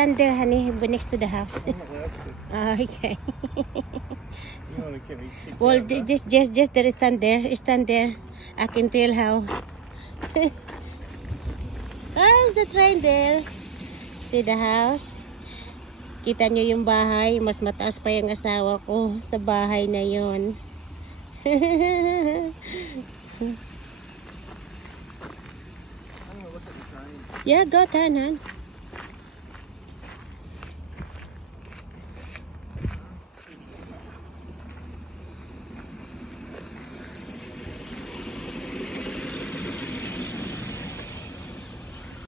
stand there, honey, next to the house. Okay. You want to get me kicked Well, out, just there, stand there. Stand there. I can tell how. Oh, is the train there? See the house? Kita nyo yung bahay. Mas mataas pa yung asawa ko sa bahay na yon. Yeah, go, Tanan.